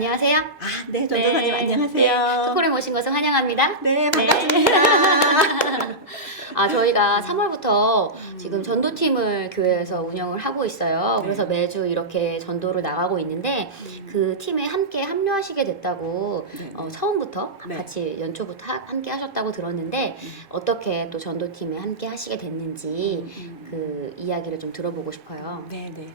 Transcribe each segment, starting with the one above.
안녕하세요. 네, 전도사님 안녕하세요. 투코링 오신 것을 환영합니다. 네, 반갑습니다. 저희가 3월부터 지금 전도팀을 교회에서 운영을 하고 있어요. 그래서 네. 매주 이렇게 전도를 나가고 있는데 그 팀에 함께 합류하시게 됐다고 네. 처음부터 네. 같이 연초부터 함께 하셨다고 들었는데 어떻게 또 전도팀에 함께 하시게 됐는지 그 이야기를 좀 들어보고 싶어요. 네.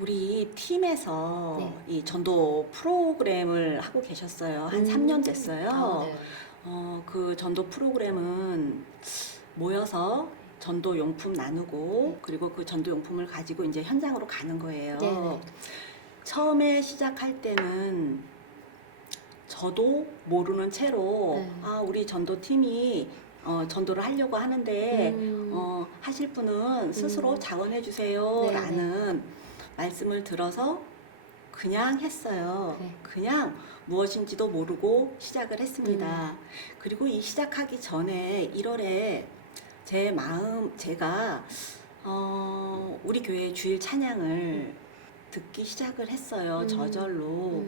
우리 팀에서 네. 이 전도 프로그램을 하고 계셨어요. 한 3년 됐어요. 네. 그 전도 프로그램은 모여서 전도 용품 나누고 그리고 그 전도 용품을 가지고 이제 현장으로 가는 거예요. 네. 처음에 시작할 때는 저도 모르는 채로 네. 우리 전도팀이 전도를 하려고 하는데 하실 분은 스스로 자원해 주세요 네, 라는 말씀을 들어서 그냥 했어요. 네. 그냥 무엇인지도 모르고 시작을 했습니다. 그리고 이 시작하기 전에 1월에 제가 우리 교회 주일 찬양을 듣기 시작을 했어요. 저절로.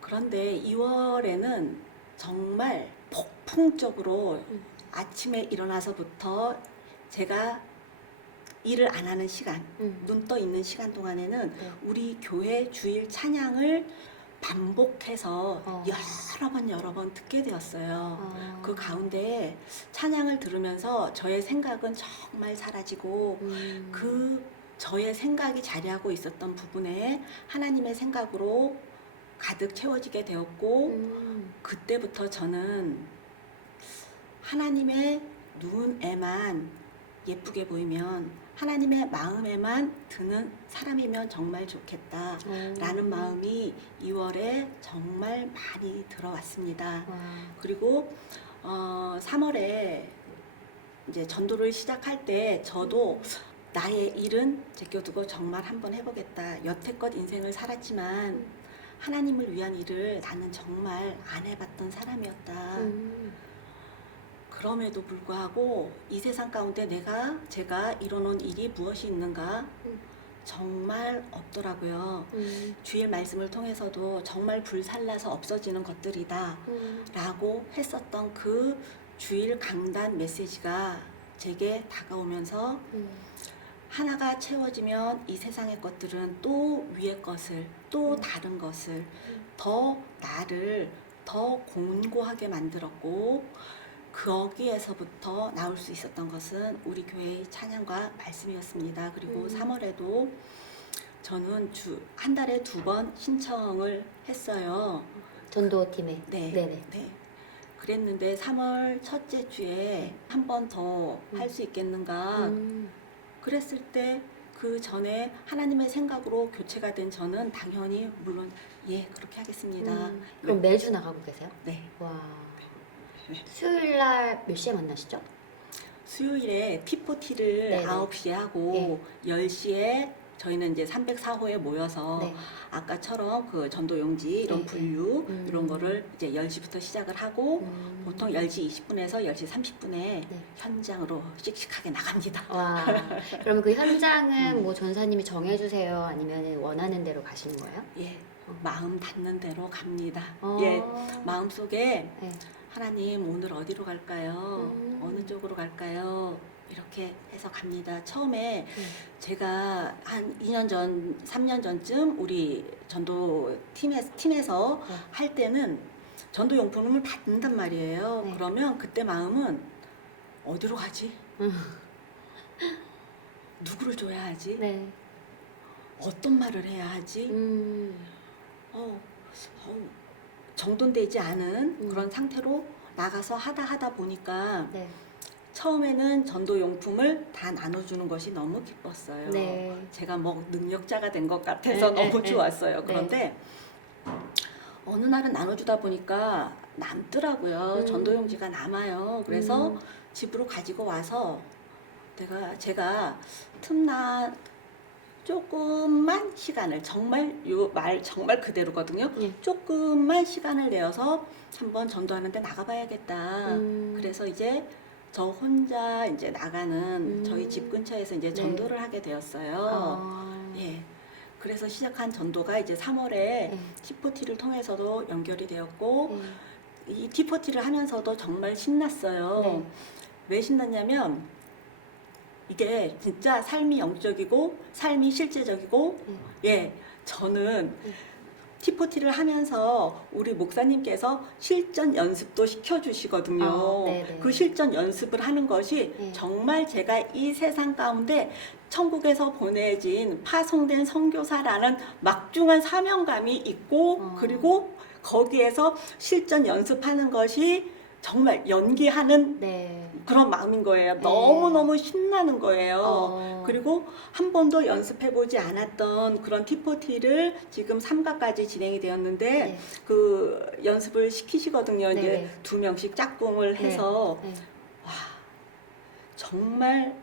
그런데 2월에는 정말 폭풍적으로 아침에 일어나서부터 제가 일을 안 하는 시간, 눈 떠 있는 시간 동안에는 우리 교회 주일 찬양을 반복해서 여러 번 듣게 되었어요. 그 가운데 찬양을 들으면서 저의 생각은 정말 사라지고 그 저의 생각이 자리하고 있었던 부분에 하나님의 생각으로 가득 채워지게 되었고 그때부터 저는 하나님의 눈에만 예쁘게 보이면 하나님의 마음에만 드는 사람이면 정말 좋겠다 라는 마음이 2월에 정말 많이 들어왔습니다. 그리고 3월에 이제 전도를 시작할 때 저도 나의 일은 제껴두고 정말 한번 해보겠다. 여태껏 인생을 살았지만 하나님을 위한 일을 나는 정말 안 해봤던 사람이었다. 그럼에도 불구하고 이 세상 가운데 제가 이뤄놓은 일이 무엇이 있는가 정말 없더라고요. 주의 말씀을 통해서도 정말 불살라서 없어지는 것들이다 라고 했었던 그 주일 강단 메시지가 제게 다가오면서 하나가 채워지면 이 세상의 것들은 또 위의 것을 또 다른 것을 나를 더 곤고하게 만들었고 거기에서부터 나올 수 있었던 것은 우리 교회의 찬양과 말씀이었습니다. 그리고 3월에도 저는 한 달에 2번 신청을 했어요. 전도팀에. 네. 그랬는데 3월 첫째 주에 한 번 더 할 수 있겠는가 그랬을 때 그 전에 하나님의 생각으로 교체가 된 저는 당연히 물론 그렇게 하겠습니다. 그럼 매주 나가고 계세요? 네. 와. 네. 수요일 날 몇 시에 만나시죠? 수요일에 T4T를 네네. 9시에 하고 10시에 저희는 이제 304호에 모여서 아까처럼 그 전도용지 이런 분류 이런 거를 이제 10시부터 시작을 하고 보통 10시 20분에서 10시 30분에 현장으로 씩씩하게 나갑니다. 와. 그럼 그 현장은 뭐 전사님이 정해주세요? 아니면 원하는 대로 가시는 거예요? 마음 닿는 대로 갑니다. 예. 마음속에 하나님 오늘 어디로 갈까요? 어느 쪽으로 갈까요? 이렇게 해서 갑니다. 처음에 제가 한 2년 전, 3년 전쯤 우리 전도 팀에서 할 때는 전도 용품을 받는단 말이에요. 그러면 그때 마음은 어디로 가지? 누구를 줘야 하지? 어떤 말을 해야 하지? 정돈되지 않은 그런 상태로 나가서 하다 보니까 처음에는 전도용품을 다 나눠주는 것이 너무 기뻤어요. 제가 뭐 능력자가 된 것 같아서 너무 좋았어요. 그런데 어느 날은 나눠주다 보니까 남더라고요. 전도용지가 남아요. 그래서 집으로 가지고 와서 제가 틈나 조금만 시간을 정말 정말 그대로거든요. 조금만 시간을 내어서 한번 전도하는데 나가봐야겠다. 그래서 이제 저 혼자 이제 나가는 저희 집 근처에서 이제 전도를 하게 되었어요. 그래서 시작한 전도가 이제 3월에 네. T4T를 통해서도 연결이 되었고 네. 이 T4T를 하면서도 정말 신났어요. 네. 왜 신났냐면 이게 진짜 삶이 영적이고 삶이 실제적이고 예, 저는 T4T를 하면서 우리 목사님께서 실전 연습도 시켜주시거든요. 네네. 그 실전 연습을 하는 것이 네. 정말 제가 이 세상 가운데 천국에서 보내진 파송된 선교사라는 막중한 사명감이 있고 그리고 거기에서 실전 연습하는 것이 정말 연기하는 네. 그런 마음인 거예요. 네. 너무너무 신나는 거예요. 그리고 한 번도 연습해보지 않았던 그런 T4T를 지금 3가까지 진행이 되었는데 네. 그 연습을 시키시거든요. 이제 네네. 2명씩 짝꿍을 해서 네. 와, 정말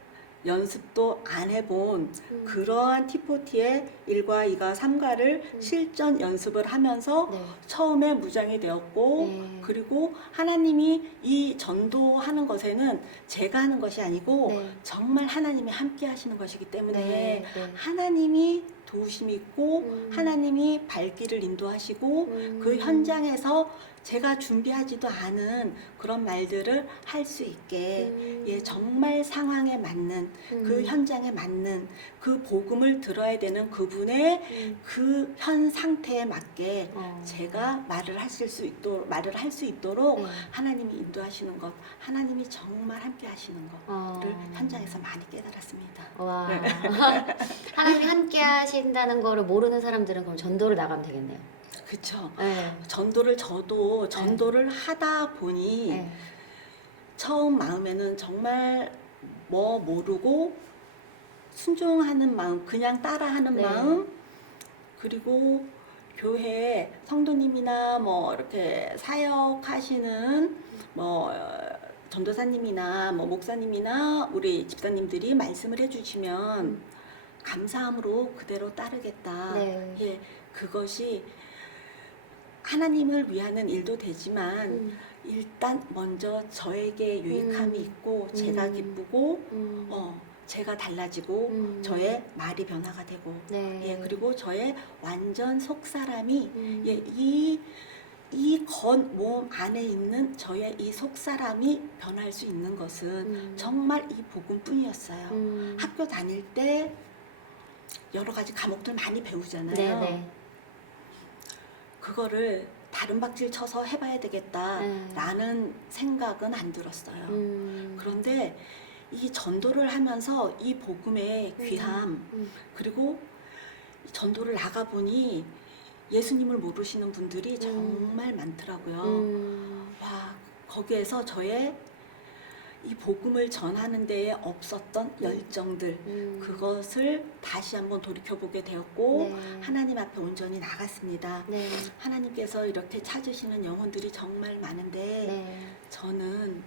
연습도 안 해본 그러한 T4T의 1과 2과 3가를 실전 연습을 하면서 네. 처음에 무장이 되었고 네. 그리고 하나님이 이 전도하는 것에는 제가 하는 것이 아니고 네. 정말 하나님이 함께 하시는 것이기 때문에 네. 네. 하나님이 도우심이 있고 하나님이 발길을 인도하시고 그 현장에서 제가 준비하지도 않은 그런 말들을 할 수 있게 예, 정말 상황에 맞는 그 현장에 맞는 그 복음을 들어야 되는 그분의 그 현 상태에 맞게 제가 말을 할 수 있도록 네. 하나님이 인도하시는 것, 하나님이 정말 함께 하시는 것을 현장에서 많이 깨달았습니다. 와. 하나님이 함께 하신다는 거를 모르는 사람들은 그럼 전도를 나가면 되겠네요. 그렇죠. 네. 저도 전도를 하다 보니 네. 처음 마음에는 정말 뭐 모르고 순종하는 마음, 그냥 따라하는 네. 마음, 그리고 교회 성도님이나 뭐 이렇게 사역하시는 뭐 전도사님이나 뭐 목사님이나 우리 집사님들이 말씀을 해주시면 감사함으로 그대로 따르겠다. 네. 예, 그것이 하나님을 위하는 일도 되지만 일단 먼저 저에게 유익함이 있고 제가 기쁘고 제가 달라지고 저의 말이 변화가 되고 네. 예, 그리고 저의 완전 속 사람이 예, 이 건 몸 안에 있는 저의 이 속 사람이 변할 수 있는 것은 정말 이 복음뿐이었어요. 학교 다닐 때 여러 가지 과목들 많이 배우잖아요. 네. 네. 그거를 다른 박질 쳐서 해봐야 되겠다라는 생각은 안 들었어요. 그런데 이 전도를 하면서 이 복음의 귀함 그리고 전도를 나가보니 예수님을 모르시는 분들이 정말 많더라고요. 와, 거기에서 저의 이 복음을 전하는 데에 없었던 열정들 그것을 다시 한번 돌이켜보게 되었고 네. 하나님 앞에 온전히 나갔습니다. 네. 하나님께서 이렇게 찾으시는 영혼들이 정말 많은데 네. 저는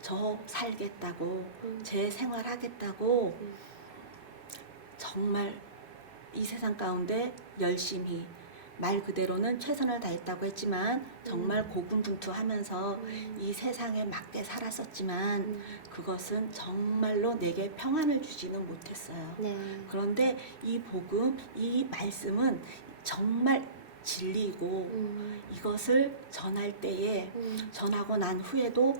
저 살겠다고 제 생활하겠다고 정말 이 세상 가운데 열심히 말 그대로는 최선을 다했다고 했지만 정말 고군분투하면서 이 세상에 맞게 살았었지만 그것은 정말로 내게 평안을 주지는 못했어요. 네. 그런데 이 복음, 이 말씀은 정말 진리이고 이것을 전할 때에 전하고 난 후에도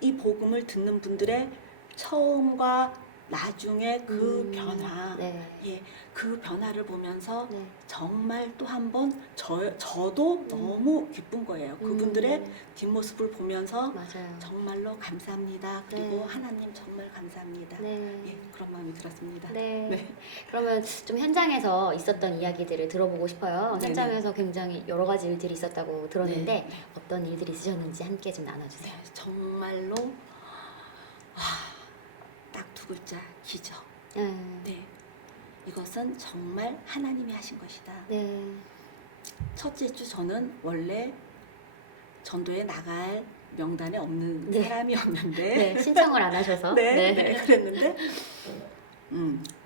이 복음을 듣는 분들의 처음과 나중에 그 변화, 네. 예, 그 변화를 보면서 네. 정말 또 한 번 저도 너무 기쁜 거예요. 그분들의 뒷모습을 보면서 맞아요. 정말로 감사합니다. 그리고 네. 하나님 정말 감사합니다. 네. 예, 그런 마음이 들었습니다. 네. 네. 그러면 좀 현장에서 있었던 이야기들을 들어보고 싶어요. 네네. 현장에서 굉장히 여러 가지 일들이 있었다고 들었는데 네. 어떤 일들이 있으셨는지 함께 좀 나눠주세요. 네, 정말로 딱 2글자 기적. 네, 이것은 정말 하나님이 하신 것이다. 네. 첫째 주 저는 원래 전도에 나갈 명단에 없는 네. 사람이었는데 네. 신청을 안 하셔서. 네, 네, 그랬는데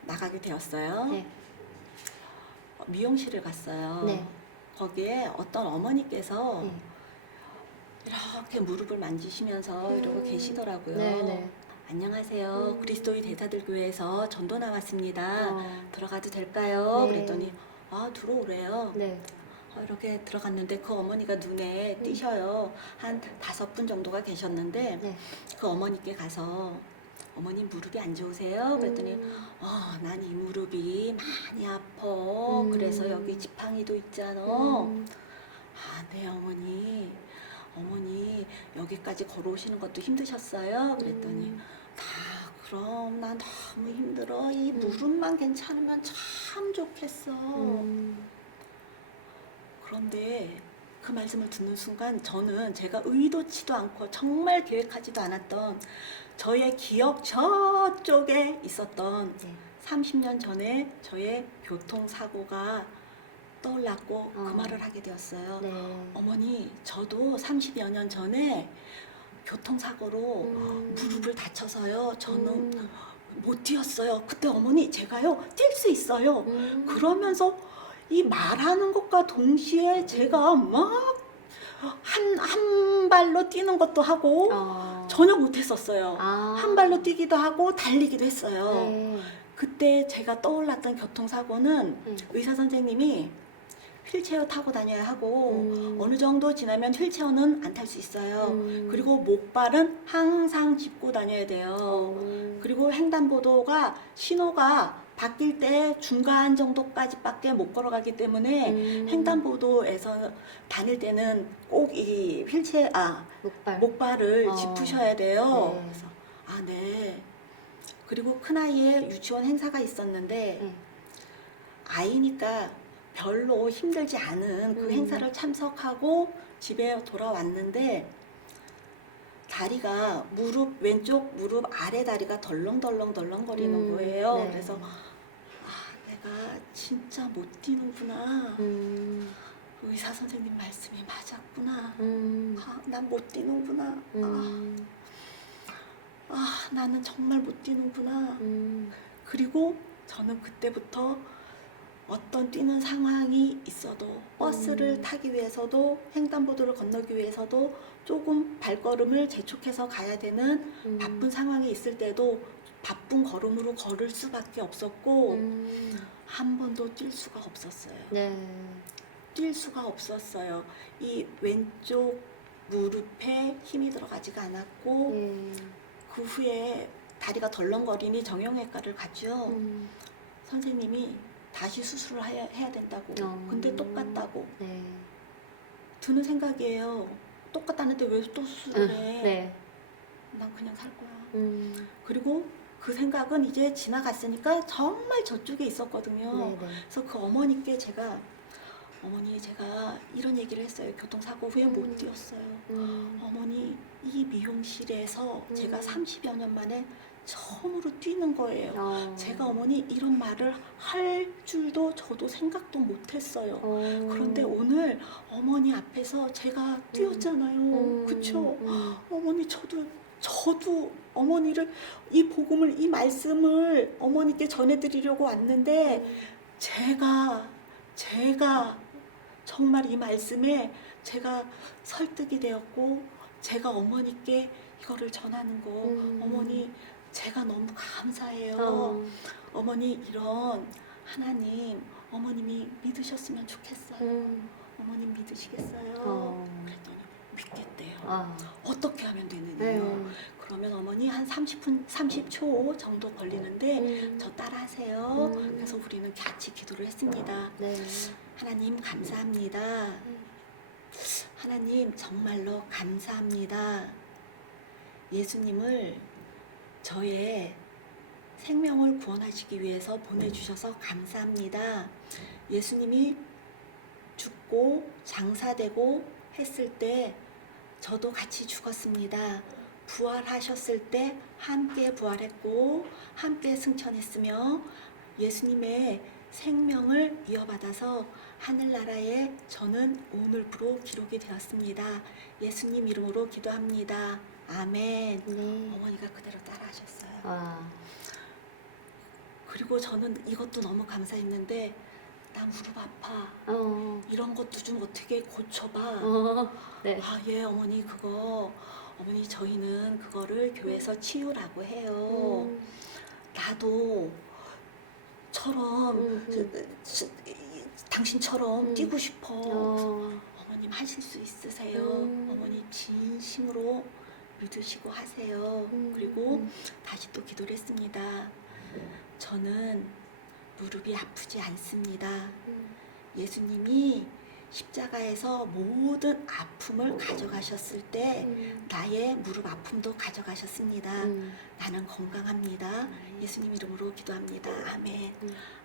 나가게 되었어요. 네. 미용실을 갔어요. 네. 거기에 어떤 어머니께서 네. 이렇게 무릎을 만지시면서 이러고 계시더라고요. 네. 네. 안녕하세요. 그리스도의 대사들교회에서 전도 나왔습니다. 어. 들어가도 될까요? 네. 그랬더니 들어오래요. 네. 이렇게 들어갔는데 그 어머니가 눈에 띄셔요. 한 5분 정도가 계셨는데 네. 그 어머니께 가서 어머니 무릎이 안 좋으세요? 그랬더니 난 이 무릎이 많이 아파. 그래서 여기 지팡이도 있잖아. 네 어머니. 어머니 여기까지 걸어오시는 것도 힘드셨어요? 그랬더니 그럼 난 너무 힘들어. 이 무릎만 괜찮으면 참 좋겠어. 그런데 그 말씀을 듣는 순간 저는 제가 의도치도 않고 정말 계획하지도 않았던 저의 기억 저쪽에 있었던 네. 30년 전에 저의 교통사고가 떠올랐고 그 어. 말을 하게 되었어요. 네. 어머니, 저도 30여 년 전에 교통사고로 무릎을 다쳐서요. 저는 못 뛰었어요. 그때 어머니, 제가요, 뛸 수 있어요. 그러면서 이 말하는 것과 동시에 제가 막 한 발로 뛰는 것도 하고 전혀 못했었어요. 한 발로 뛰기도 하고 달리기도 했어요. 네. 그때 제가 떠올랐던 교통사고는 의사 선생님이 휠체어 타고 다녀야 하고 어느 정도 지나면 휠체어는 안 탈 수 있어요. 그리고 목발은 항상 짚고 다녀야 돼요. 그리고 횡단보도가 신호가 바뀔 때 중간 정도까지밖에 못 걸어가기 때문에 횡단보도에서 다닐 때는 꼭 이 목발을 짚으셔야 돼요. 네. 그래서 네. 그리고 큰아이의 유치원 행사가 있었는데 아이니까 별로 힘들지 않은 그 행사를 참석하고 집에 돌아왔는데 다리가 왼쪽 무릎 아래 다리가 덜렁덜렁 거리는 거예요. 네. 그래서 내가 진짜 못 뛰는구나. 의사 선생님 말씀이 맞았구나. 난 못 뛰는구나. 나는 정말 못 뛰는구나. 그리고 저는 그때부터 어떤 뛰는 상황이 있어도 버스를 타기 위해서도 횡단보도를 건너기 위해서도 조금 발걸음을 재촉해서 가야 되는 바쁜 상황이 있을 때도 바쁜 걸음으로 걸을 수밖에 없었고 한 번도 뛸 수가 없었어요. 네. 뛸 수가 없었어요. 이 왼쪽 무릎에 힘이 들어가지가 않았고 그 후에 다리가 덜렁거리니 정형외과를 갔죠. 선생님이 다시 수술을 해야 된다고. 근데 똑같다고. 네. 드는 생각이에요. 똑같다는데 왜 또 수술을 해? 네. 난 그냥 살 거야. 그리고 그 생각은 이제 지나갔으니까 정말 저쪽에 있었거든요. 네. 그래서 그 어머니께 제가 이런 얘기를 했어요. 교통사고 후에 못 뛰었어요. 어머니, 이 미용실에서 제가 30여 년 만에 처음으로 뛰는 거예요. 제가 어머니 이런 말을 할 줄도 저도 생각도 못했어요. 그런데 오늘 어머니 앞에서 제가 뛰었잖아요. 그쵸? 어머니 저도 어머니를 이 복음을 이 말씀을 어머니께 전해드리려고 왔는데 제가 정말 이 말씀에 제가 설득이 되었고 제가 어머니께 이거를 전하는 거 어머니 제가 너무 감사해요. 어머니 이런 하나님 어머님이 믿으셨으면 좋겠어요. 어머님 믿으시겠어요? 그랬더니 믿겠대요. 어떻게 하면 되느냐요? 그러면 어머니 한 30초 정도 걸리는데 저 따라하세요. 그래서 우리는 같이 기도를 했습니다. 네. 하나님 감사합니다. 하나님 정말로 감사합니다. 예수님을 저의 생명을 구원하시기 위해서 보내주셔서 감사합니다. 예수님이 죽고 장사되고 했을 때 저도 같이 죽었습니다. 부활하셨을 때 함께 부활했고 함께 승천했으며 예수님의 생명을 이어받아서 하늘나라에 저는 오늘부로 기록이 되었습니다. 예수님 이름으로 기도합니다. 아멘. 네. 어머니가 그대로 따라하셨어요. 그리고 저는 이것도 너무 감사했는데 나 무릎 아파. 이런 것도 좀 어떻게 고쳐봐. 네. 예 어머니 그거 어머니 저희는 그거를 교회에서 치유라고 해요. 나도 처럼 당신처럼 뛰고 싶어. 어머님 하실 수 있으세요. 어머니 진심으로 믿으시고 하세요. 그리고 다시 또 기도를 했습니다. 저는 무릎이 아프지 않습니다. 예수님이 십자가에서 모든 아픔을 가져가셨을 때 나의 무릎 아픔도 가져가셨습니다. 나는 건강합니다. 예수님 이름으로 기도합니다. 아멘.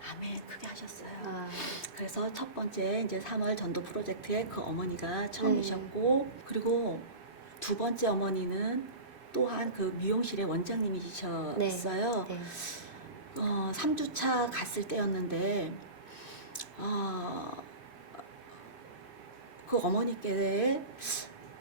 아멘. 그게 하셨어요. 그래서 첫 번째 이제 3월 전도 프로젝트에 그 어머니가 처음이셨고, 그리고 두 번째 어머니는 또한 그 미용실의 원장님이셨어요. 3주차 갔을 때였는데 그 어머니께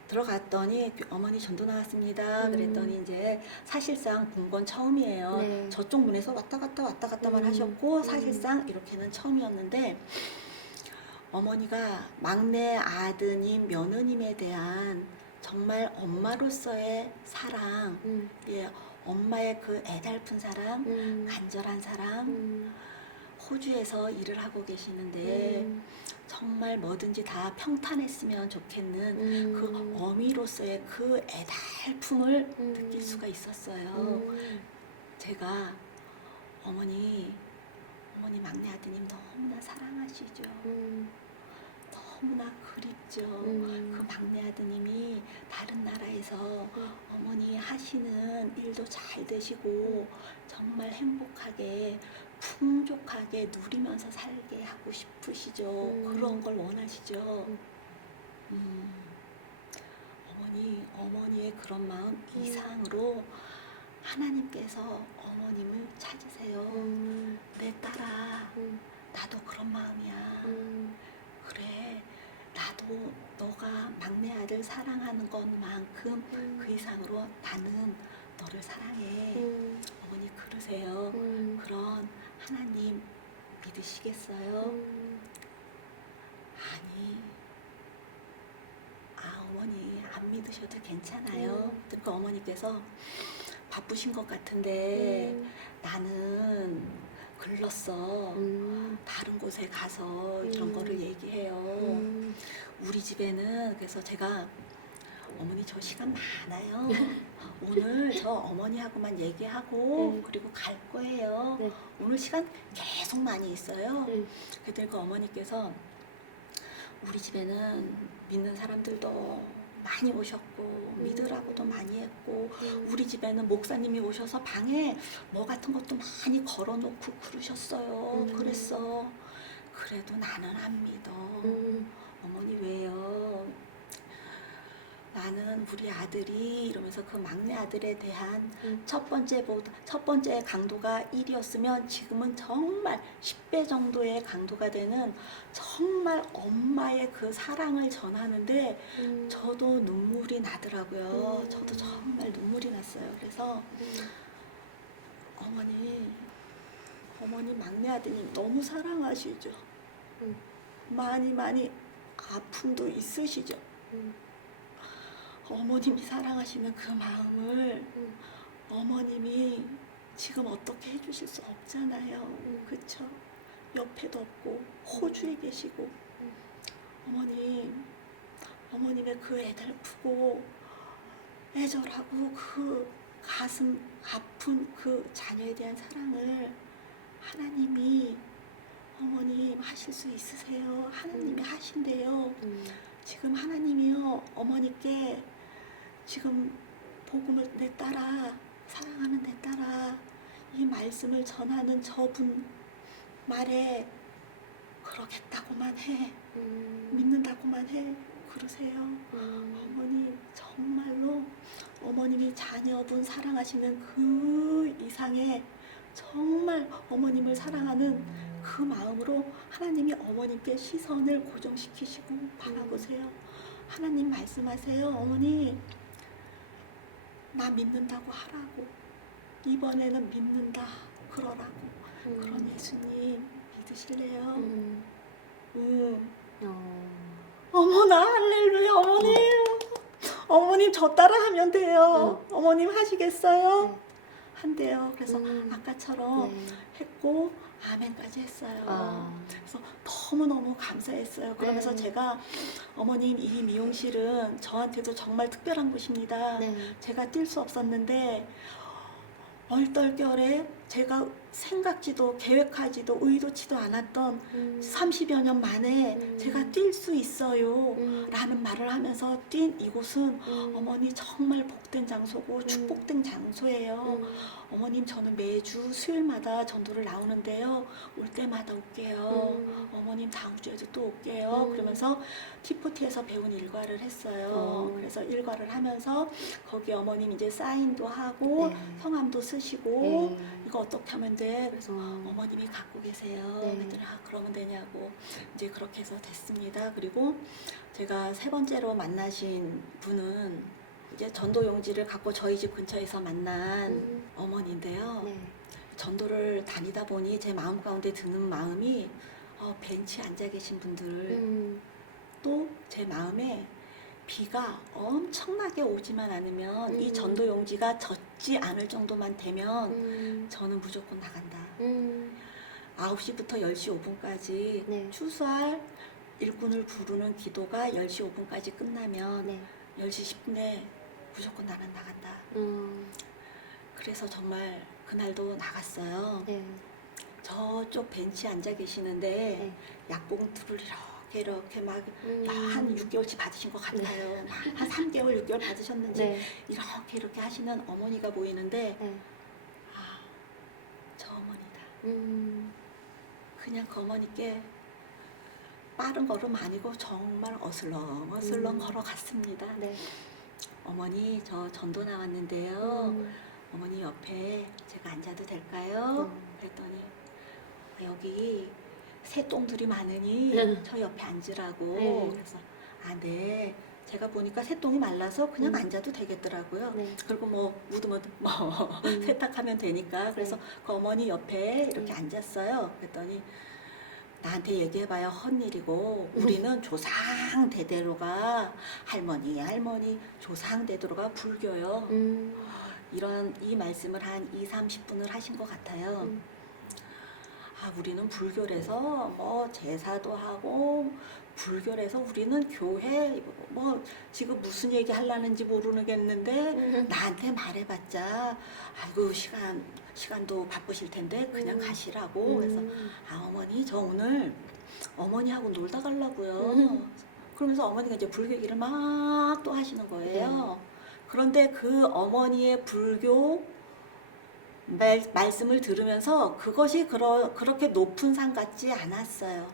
들어갔더니 어머니 전도 나왔습니다. 그랬더니 이제 사실상 본 건 처음이에요. 저쪽 문에서 왔다 갔다만 하셨고 사실상 이렇게는 처음이었는데 어머니가 막내 아드님 며느님에 대한 정말 엄마로서의 사랑, 예, 엄마의 그 애달픈 사랑, 간절한 사랑, 호주에서 일을 하고 계시는데 정말 뭐든지 다 평탄했으면 좋겠는 그 어미로서의 그 애달픔을 느낄 수가 있었어요. 제가 어머니 막내 아드님 너무나 사랑하시죠. 너무나 그립죠. 그 막내 아드님이 다른 나라에서 어머니 하시는 일도 잘 되시고 정말 행복하게 풍족하게 누리면서 살게 하고 싶으시죠. 그런 걸 원하시죠. 어머니의 그런 마음 이상으로 하나님께서 어머님을 찾으세요. 내 딸아, 나도 그런 마음이야. 그래, 나도 너가 막내 아들 사랑하는 것만큼 그 이상으로 나는 너를 사랑해. 어머니 그러세요. 그런 하나님 믿으시겠어요? 아니, 어머니 안 믿으셔도 괜찮아요. 그 어머니께서 바쁘신 것 같은데 나는 글렀어. 다른 곳에 가서 이런 거를 얘기해요. 우리 집에는 그래서 제가 어머니 저 시간 많아요. 오늘 저 어머니하고만 얘기하고 그리고 갈 거예요. 오늘 시간 계속 많이 있어요. 그랬더니 그 어머니께서 우리 집에는 믿는 사람들도 많이 오셨고 믿으라고도 많이 했고 우리 집에는 목사님이 오셔서 방에 뭐 같은 것도 많이 걸어놓고 그러셨어요. 그랬어. 그래도 나는 안 믿어. 어머니 왜요? 나는 우리 아들이 이러면서 그 막내 아들에 대한 첫 번째 강도가 1이었으면 지금은 정말 10배 정도의 강도가 되는 정말 엄마의 그 사랑을 전하는데 저도 눈물이 나더라고요. 저도 정말 눈물이 났어요. 그래서 어머니 막내 아드님 너무 사랑하시죠. 많이 아픔도 있으시죠. 어머님이 사랑하시는 그 마음을 어머님이 지금 어떻게 해주실 수 없잖아요. 그쵸? 옆에도 없고 호주에 계시고 어머님의 그 애달프고 애절하고 그 가슴 아픈 그 자녀에 대한 사랑을 하나님이 어머님 하실 수 있으세요. 하나님이 하신대요. 지금 하나님이요 어머니께 지금 복음을 내 딸아 사랑하는 내 딸아 이 말씀을 전하는 저분 말에 그러겠다고만 해 믿는다고만 해 그러세요. 어머니 정말로 어머님이 자녀분 사랑하시는 그 이상의 정말 어머님을 사랑하는 그 마음으로 하나님이 어머님께 시선을 고정시키시고 바라보세요. 하나님 말씀하세요. 어머니 나 믿는다고 하라고 이번에는 믿는다 그러라고 그런 예수님 믿으실래요? 어머나 할렐루야 어머니 어머님 저 따라 하면 돼요. 어머님 하시겠어요? 네. 한대요. 그래서 아까처럼 네. 했고 아멘까지 했어요. 아. 그래서 너무너무 감사했어요. 그러면서 네. 제가 어머님 이 미용실은 저한테도 정말 특별한 곳입니다. 네. 제가 뛸 수 없었는데 얼떨결에 제가 생각지도 계획하지도 의도치도 않았던 30여 년 만에 제가 뛸 수 있어요 라는 말을 하면서 뛴 이곳은 어머니 정말 복된 장소고 축복된 장소예요. 어머님 저는 매주 수요일마다 전도를 나오는데요. 올 때마다 올게요. 어머님 다음 주에도 또 올게요. 그러면서 T40에서 배운 일과를 했어요. 그래서 일과를 하면서 거기 어머님 이제 사인도 하고 네. 성함도 쓰시고 네. 이거 어떻게 하면 돼? 그래서 어. 어머님이 갖고 계세요. 네. 그랬더니 아 그러면 되냐고 이제 그렇게 해서 됐습니다. 그리고 제가 세 번째로 만나신 분은 이제 전도 용지를 갖고 저희 집 근처에서 만난 어머니인데요. 네. 전도를 다니다 보니 제 마음 가운데 드는 마음이 벤치에 앉아 계신 분들 또 제 마음에 비가 엄청나게 오지만 않으면 이 전도 용지가 젖지 않을 정도만 되면 저는 무조건 나간다. 9시부터 10시 5분까지 네. 추수할 일꾼을 부르는 기도가 10시 5분까지 끝나면 네. 10시 10분에 무조건 나는 나간다. 그래서 정말 그날도 나갔어요. 네. 저쪽 벤치에 앉아 계시는데 네. 약봉투를 이렇게 막 한 6개월치 받으신 것 같아요. 한 3개월, 6개월 받으셨는지 네. 이렇게 하시는 어머니가 보이는데 네. 아, 저 어머니다. 그냥 그 어머니께 빠른 걸음 아니고 정말 어슬렁 걸어갔습니다. 네. 어머니 저 전도 나왔는데요. 어머니 옆에 제가 앉아도 될까요? 그랬더니 여기 새똥들이 많으니 저 옆에 앉으라고. 네. 그래서 아 네. 제가 보니까 새똥이 말라서 그냥 앉아도 되겠더라고요. 네. 그리고 뭐 묻으면 뭐 세탁하면 되니까. 그래서 그 어머니 옆에 이렇게 앉았어요. 그랬더니 나한테 얘기해봐야 헛일이고 우리는 조상 대대로가 할머니 조상 대대로가 불교요. 이런 이 말씀을 한 20-30분을 하신 것 같아요. 아 우리는 불교래서 뭐 제사도 하고 불교래서 우리는 교회 뭐 지금 무슨 얘기 하려는지 모르겠는데 나한테 말해봤자 아이고 시간도 바쁘실 텐데 그냥 가시라고. 그래서 아 어머니 저 오늘 어머니하고 놀다 가려고요. 그러면서 어머니가 이제 불교 얘기를 막 또 하시는 거예요. 그런데 그 어머니의 불교 말씀을 들으면서 그것이 그렇게 높은 산 같지 않았어요.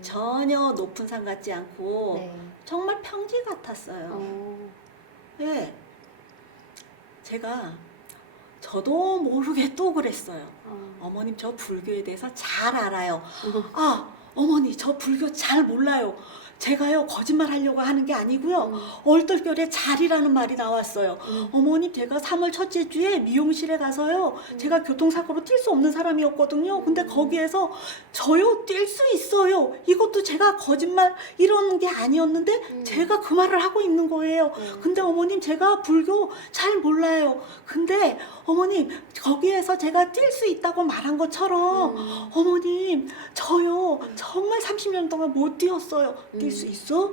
전혀 높은 산 같지 않고 네. 정말 평지 같았어요. 네. 저도 모르게 또 그랬어요. 어머님 저 불교에 대해서 잘 알아요. 아 어머니 저 불교 잘 몰라요. 제가요 거짓말 하려고 하는 게 아니고요. 얼떨결에 잘이라는 말이 나왔어요. 어머님 제가 3월 첫째 주에 미용실에 가서요. 제가 교통사고로 뛸 수 없는 사람이었거든요. 근데 거기에서 저요 뛸 수 있어요. 이것도 제가 거짓말 이러는 게 아니었는데 제가 그 말을 하고 있는 거예요. 근데 어머님 제가 불교 잘 몰라요. 근데 어머님 거기에서 제가 뛸 수 있다고 말한 것처럼 어머님 저요 정말 30년 동안 못 뛰었어요. 뛸 수 있어?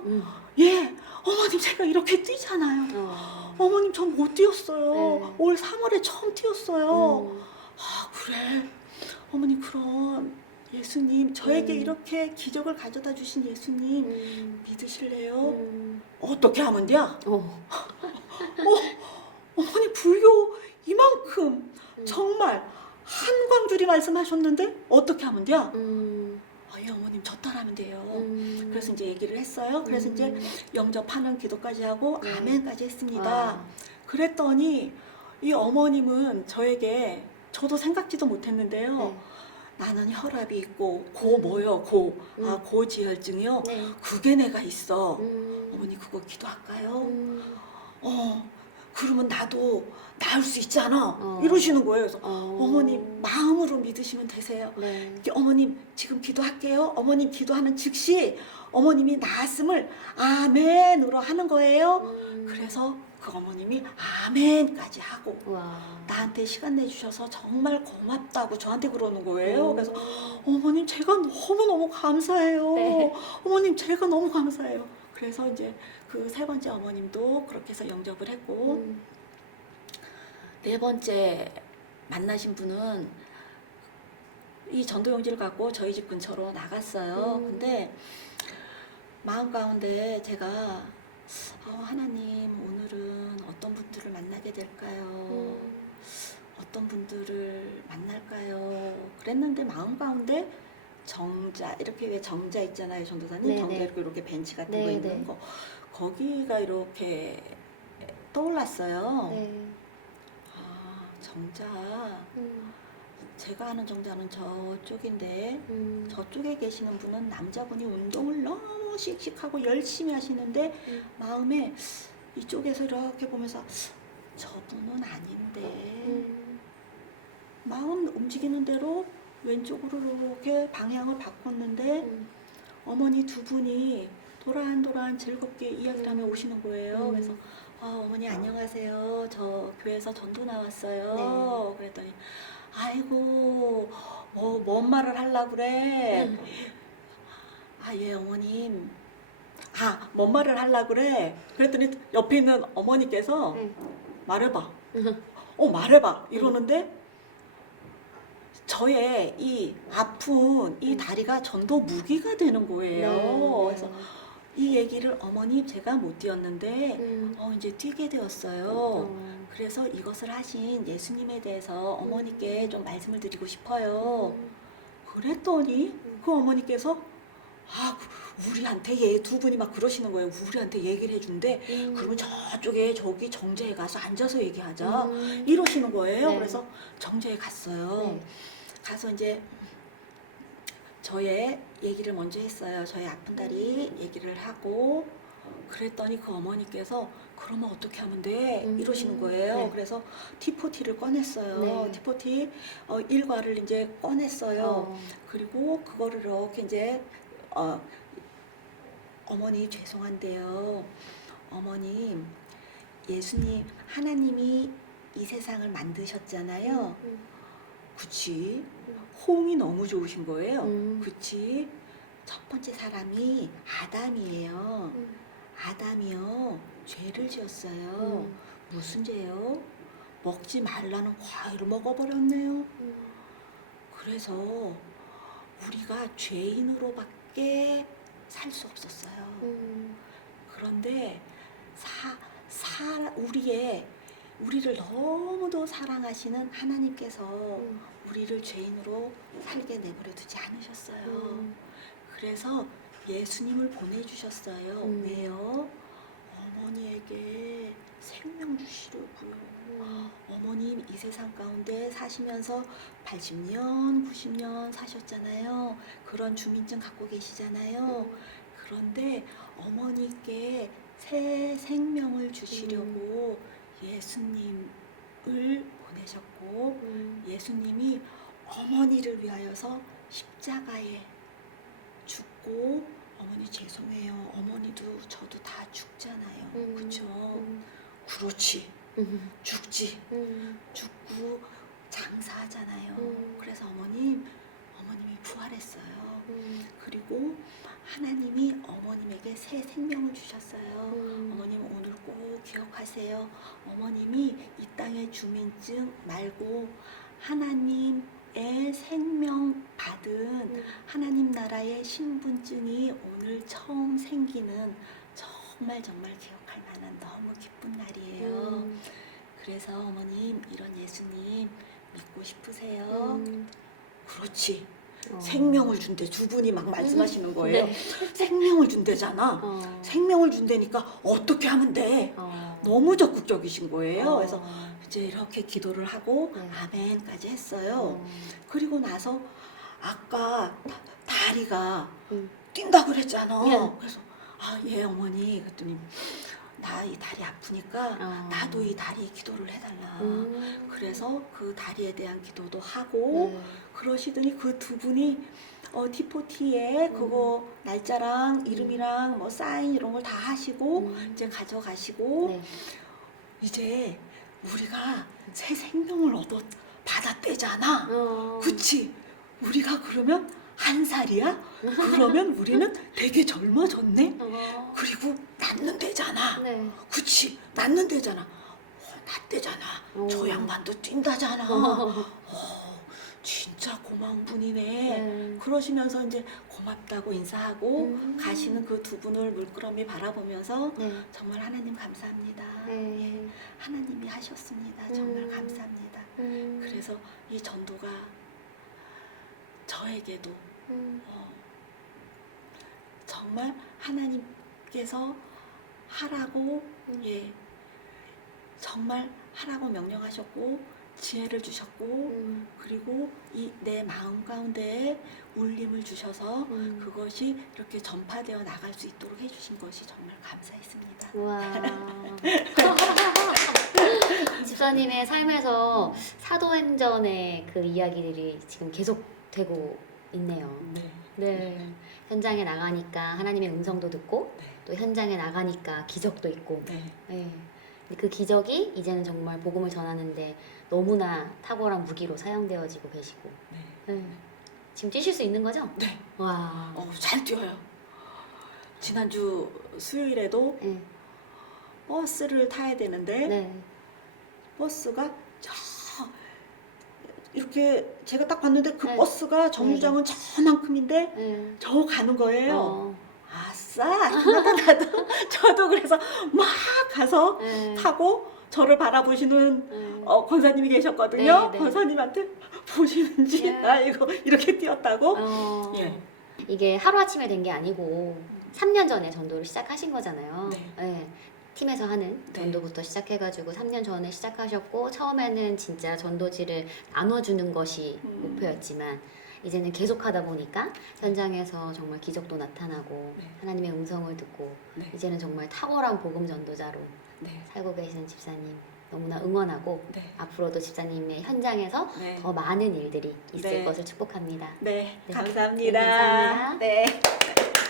예. 어머님 제가 이렇게 뛰잖아요. 어머님 전 못 뛰었어요. 네. 올 3월에 처음 뛰었어요. 아 그래? 어머니 그럼 예수님 저에게 이렇게 기적을 가져다 주신 예수님 믿으실래요? 어떻게 하면 돼? 어머니 불교 이만큼 정말 한광줄이 말씀하셨는데 어떻게 하면 돼? 예, 어머님 저 따라하면 돼요. 그래서 이제 얘기를 했어요. 그래서 이제 영접하는 기도까지 하고 네. 아멘까지 했습니다. 그랬더니 이 어머님은 저에게 저도 생각지도 못했는데요. 네. 나는 혈압이 있고 뭐요? 고지혈증이요? 네. 그게 내가 있어. 어머니 그거 기도할까요? 그러면 나도 나을 수 있잖아. 이러시는 거예요. 그래서 어머님 마음으로 믿으시면 되세요. 네. 이렇게 어머님 지금 기도할게요. 어머님 기도하는 즉시 어머님이 나았음을 아멘으로 하는 거예요. 그래서 그 어머님이 아멘까지 하고 와. 나한테 시간 내주셔서 정말 고맙다고 저한테 그러는 거예요. 오. 그래서 어머님 제가 너무너무 감사해요. 네. 어머님 제가 너무 감사해요. 그래서 이제 그 세 번째 어머님도 그렇게 해서 영접을 했고 네 번째 만나신 분은 이 전도용지를 갖고 저희 집 근처로 나갔어요. 근데 마음 가운데 제가 하나님 오늘은 어떤 분들을 만나게 될까요? 어떤 분들을 만날까요? 그랬는데 마음 가운데 정자 이렇게 왜 정자 있잖아요, 전도사님. 네네. 정자 이렇게 벤치 같은 거 네네. 있는 거 거기가 이렇게 떠올랐어요. 네. 아 정자 제가 아는 정자는 저쪽인데 저쪽에 계시는 분은 남자분이 운동을 너무 씩씩하고 열심히 하시는데 마음에 이쪽에서 이렇게 보면서 저분은 아닌데 마음 움직이는 대로 왼쪽으로 이렇게 방향을 바꿨는데 어머니 두 분이 도란도란 즐겁게 이야기를 하며 오시는 거예요. 그래서 어머니 안녕하세요. 저 교회에서 전도 나왔어요. 그랬더니 아이고 뭔 말을 하려고 그래. 예 어머님. 뭔 말을 하려고 그래. 그랬더니 옆에 있는 어머니께서 말해봐. 말해봐. 이러는데 저의 이 아픈 이 다리가 전도 무기가 되는 거예요. 그래서 이 얘기를 어머니 제가 못 뛰었는데 이제 뛰게 되었어요. 그래서 이것을 하신 예수님에 대해서 어머니께 좀 말씀을 드리고 싶어요. 그랬더니 그 어머니께서 우리한테 얘 두 분이 막 그러시는 거예요. 우리한테 얘기를 해준대. 그러면 저쪽에 저기 정자에 가서 앉아서 얘기하자. 이러시는 거예요. 네. 그래서 정자에 갔어요. 네. 가서 이제 저의 얘기를 먼저 했어요. 저의 아픈 다리 얘기를 하고 그랬더니 그 어머니께서 그러면 어떻게 하면 돼? 이러시는 거예요. 네. 그래서 T40를 꺼냈어요. 네. T40 일과를 이제 꺼냈어요. 그리고 그거를 이렇게 이제 어머니 죄송한데요. 어머님 예수님 하나님이 이 세상을 만드셨잖아요. 그치? 호응이 너무 좋으신 거예요. 그치? 첫 번째 사람이 아담이에요. 아담이요. 죄를 지었어요. 무슨 죄요? 먹지 말라는 과일을 먹어버렸네요. 그래서 우리가 죄인으로밖에 살 수 없었어요. 그런데 우리를 너무도 사랑하시는 하나님께서 우리를 죄인으로 살게 내버려 두지 않으셨어요. 그래서 예수님을 보내주셨어요. 왜요? 어머니에게 생명 주시려고요. 어머님 이 세상 가운데 사시면서 80년, 90년 사셨잖아요. 그런 주민증 갖고 계시잖아요. 그런데 어머니께 새 생명을 주시려고 예수님을 보내셨고 예수님이 어머니를 위하여서 십자가에 죽고 어머니 죄송해요. 어머니도 저도 다 죽잖아요. 그쵸? 그렇지. 죽지. 죽고 장사하잖아요. 그래서 어머님이 부활했어요. 그리고 하나님이 어머님에게 새 생명을 주셨어요. 어머님 오늘 꼭 기억하세요. 어머님이 이 땅의 주민증 말고 하나님의 생명 받은 하나님 나라의 신분증이 오늘 처음 생기는 정말 기억할 만한 너무 기쁜 날이에요. 그래서 어머님 이런 예수님 믿고 싶으세요? 그렇지. 생명을 준대. 두 분이 막 말씀하시는 거예요. 네. 생명을 준대잖아. 생명을 준다니까 어떻게 하면 돼? 너무 적극적이신 거예요. 그래서 이제 이렇게 기도를 하고 아멘까지 했어요. 그리고 나서 아까 다리가 뛴다고 그랬잖아. 그래서 예 어머니 그랬더니 나 이 다리 아프니까 나도 이 다리 기도를 해달라. 그래서 그 다리에 대한 기도도 하고 네. 그러시더니 그 두 분이 T4T에 그거 날짜랑 이름이랑 뭐 사인 이런 걸 다 하시고 이제 가져가시고 네. 이제 우리가 새 생명을 받았대잖아. 그치? 우리가 그러면 1살이야? 그러면 우리는 되게 젊어졌네? 그리고 낳는대잖아. 네. 그치? 낳는대잖아. 낳대잖아. 저 양반도 뛴다잖아. 진짜 고마운 분이네. 네. 그러시면서 이제 고맙다고 인사하고 가시는 그 두 분을 물끄러미 바라보면서 네. 정말 하나님 감사합니다. 네. 예, 하나님이 하셨습니다. 정말 감사합니다. 그래서 이 전도가 저에게도 정말 하나님께서 하라고 예 정말 하라고 명령하셨고 지혜를 주셨고 그리고 이 내 마음 가운데에 울림을 주셔서 그것이 이렇게 전파되어 나갈 수 있도록 해주신 것이 정말 감사했습니다. 우와. 집사님의 삶에서 사도행전의 그 이야기들이 지금 계속되고 있네요. 네. 네. 현장에 나가니까 하나님의 음성도 듣고 네. 또 현장에 나가니까 기적도 있고. 네. 네. 근데 그 기적이 이제는 정말 복음을 전하는데 너무나 탁월한 무기로 사용되어지고 계시고. 네. 네. 지금 뛰실 수 있는 거죠? 네. 와. 잘 뛰어요. 지난주 수요일에도 네. 버스를 타야 되는데 네. 버스가 저 이렇게 제가 딱 봤는데 그 네. 버스가 정류장은 저만큼인데 네. 저 가는 거예요. 어. 아싸! 나도 저도 그래서 막 가서 네. 타고 저를 바라보시는 네. 권사님이 계셨거든요. 네, 네. 권사님한테 보시는지 예. 아이고 이렇게 뛰었다고. 어. 예. 이게 하루아침에 된 게 아니고 3년 전에 전도를 시작하신 거잖아요. 네. 네. 팀에서 하는 네. 전도부터 시작해가지고 3년 전에 시작하셨고 처음에는 진짜 전도지를 나눠주는 것이 목표였지만 이제는 계속하다 보니까 현장에서 정말 기적도 나타나고 네. 하나님의 음성을 듣고 네. 이제는 정말 탁월한 복음 전도자로 네. 살고 계시는 집사님 너무나 응원하고 네. 앞으로도 집사님의 현장에서 네. 더 많은 일들이 있을 네. 것을 축복합니다. 네. 네. 감사합니다. 네, 감사합니다. 네.